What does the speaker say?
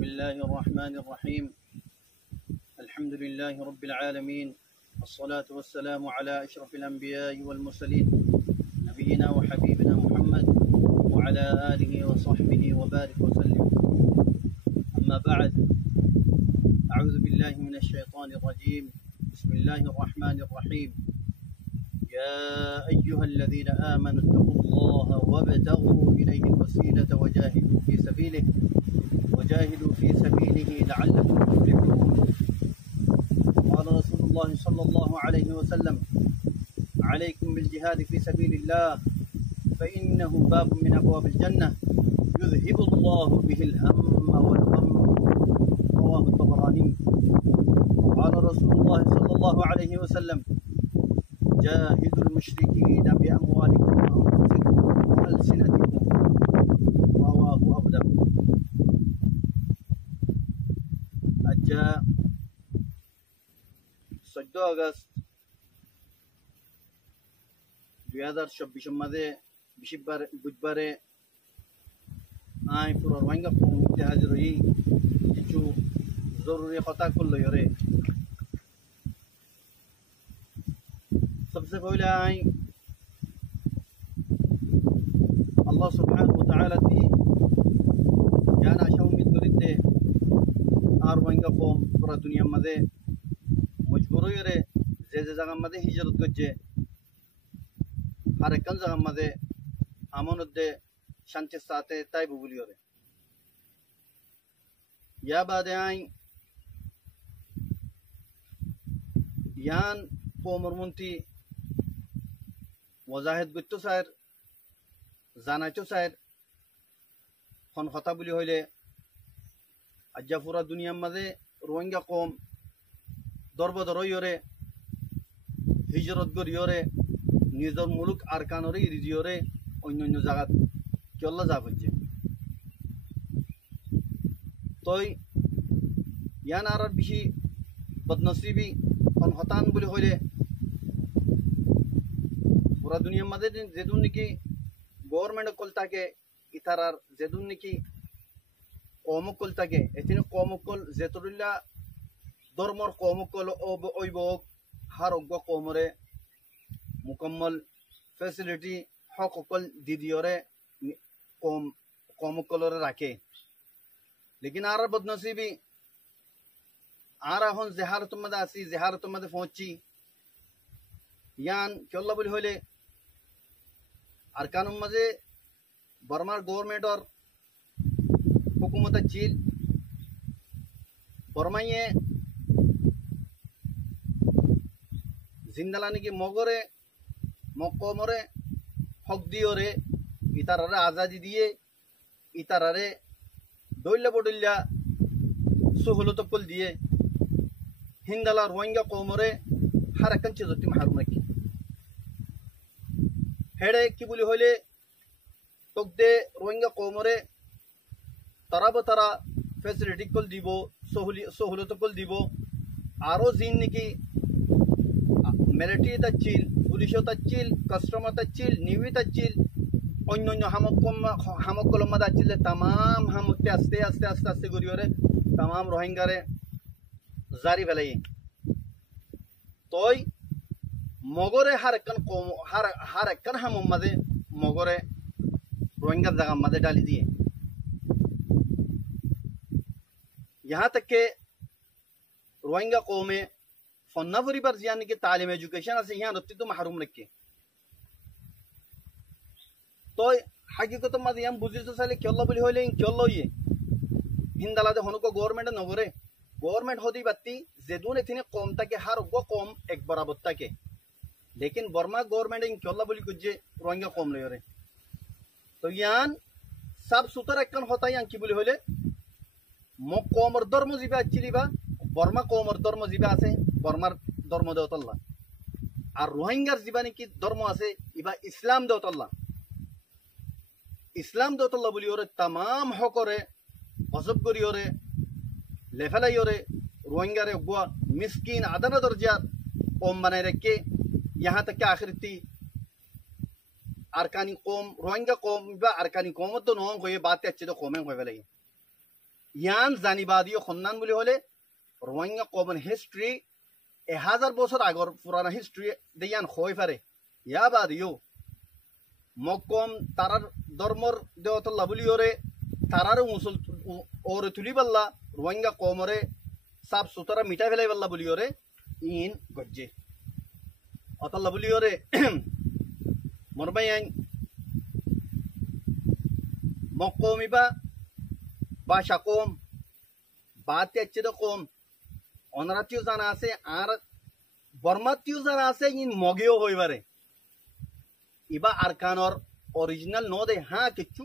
بسم الله الرحمن الرحيم. الحمد لله رب العالمين، الصلاة والسلام على أشرف الأنبياء والمرسلين، نبينا وحبيبنا محمد وعلى آله وصحبه وبارك وسلم. أما بعد، أعوذ بالله من الشيطان الرجيم. بسم الله الرحمن الرحيم. يا أيها الذين آمنوا اتقوا الله وابتغوا إليه الوسيلة وجاهدوا في سبيله لعلكم تفلحون. قال رسول الله صلى الله عليه وسلم: عليكم بالجهاد في سبيل الله فإنه باب من أبواب الجنة يذهب الله به الهم والغم. رواه الطبراني. وقال رسول الله صلى الله عليه وسلم: جاهدوا المشركين بأموالكم وأنفسكم وألسنتكم. رواه أبو داود. আজ্জা 14 আগস্ট 2024 মাঝে বুধবারে আই পুরো রোহিঙ্গা কমিউনিটি হাজির হই কিছু জরুরি কথা করল রে। सबसे पहले आई अल्लाह सुब्हानहु व तआला ती यान आशा उम्मीद करिते আর রোহিঙ্গা কম পুরা দুনিয়ার মাঝে মজবুর হয়ে যে জায়গার মাঝে হিজরত করছে আর একখান জায়গার মাঝে আমনদে শান্তির সাথে তাই বুবুলি করে ইয়া বাদে আই ইয়ান কমরমন্ত্রী ওয়াজাহিদ গুত্ত স্যার জানাইতো স্যার খন কথা বলি হইলে আজ্জা পুরা দুনিয়ার মাঝে রোহিঙ্গা কম দরবদর হইরে হিজরত করিয়রে নিজের মুলুক আরকানরে ইরিজিয়রে অন্য অন্য জায়গাত কেল্লা যা হচ্ছে তই ইয়ান আর বেশি বদনসিবি খন হতান বলি হইলে পুরা দুনিয়ার মাঝে যেদুন নাকি গভর্নমেন্ট কল থাকে ইতারার যেদুন নাকি কমকল থাকে এখানে কমকল যেতরিল্লা ধর্মর কমকল অভিভাবক হার অজ্ঞ কমরে মুকম্মল ফেসিলিটি হকল দিদিওরে কমকলরে রাখে। লেকিন আর বদনসিবি আর এখন জেহারত মধ্যে আসি জেহারত মধ্যে পৌঁছি ইয়ান কেল্লা বলি হইলে আর কানুন মাঝে বর্মার গভর্নমেন্টর हुकूमत चील बर्माइए जिंदालानी की मगरे मकमरे हक दियोरे इतारारे आजादी दिए इतारारे डोल्ला बडोल्ला सहूलत कल दिए हिंदाला रोहिंग्या कमरे हर एक चीज मारूम रखी हेडे की बोली हले तकदे रोहिंग्या कमरे তারা ফেসিলিটি কল দিব সহুলত কল দিব আরো জিন নাকি মিলিটারি তাচ্ছিল পুলিশ তাচ্ছিল কাস্টমার তাচ্ছিল নিউই তাচ্ছিল অন্য অন্য হামকল মাদা আচ্ছিল তাম হামতে আস্তে আস্তে আস্তে আস্তে করিওরে তাম রোহিঙ্গারে জারি ফেলাই তই মগরে হার একখান হামম মাঝে মগরে রোহিঙ্গার জায়গার মাঝে ডালি দিয়ে यहाँ तक के रोहिंग्या कौमे फन्नाफरी पर यानी कि तालीम एजुकेशन से यहाँ रत्ती तो महरूम रखे तो हकीकत मध्य हम बुझी तो साले क्यों बोली होले क्यों ये हिंदाला दे को गवर्नमेंट नगरे गवर्नमेंट होती बत्ती जेदून इतने कौम तक हर वो कौम एक बराबर तक लेकिन बर्मा गवर्नमेंट क्यों बोली कुछ रोहिंग्या कौम ले रहे तो यहाँ सब सुतर एक होता है की बोली होले কমর ধর্ম জিবা চিলিবা বর্মা কমর ধর্ম জিবা আছে বর্মার ধর্ম দেওতল্লা আর রোহিঙ্গার জিবা নাকি ধর্ম আছে ইবা ইসলাম দেওতল্লা বলি ওরে তাম হকরে হজব করি ওরে লেফেলাই ওরে রোহিঙ্গারে গুয়া মিসকিন আদানা দরজার কম বানাই রেখে यहाँ तक के आखिरती আরকানি কম রোহিঙ্গা কম বা আরকানি কম তো নয় হয়ে বাতে अच्छे तो কমে হয়ে ফেলে ইয়ান জানিবাদীয় সন্ধান বুলি হলে রোহিঙ্গা কমন হিস্ট্রি 1000 বছর আগর পুরানা হিস্ট্রি দেয়ান হয়ে পারে ইয়া বাদিও মকম তারার ধর্মর দেওতল্লা বুলি ওরে তারার মুসল ওরে তুলি পাল্লা রোহিঙ্গা কমরে সাফ সুতরা মিটাই ফেলাই পাল্লা বুলি ওরে ইন গজ্জে অতল্লা বুলি ওরে মরবাই আইন মকমিবা ভাষা কম বাচ্চা কম অনারাতিও জানা আছে আর বর্মাতিও জানা আছে ইন মগেও হইবারে ইবা আরকানর অরিজিনাল ন দে হ্যাঁ কিছু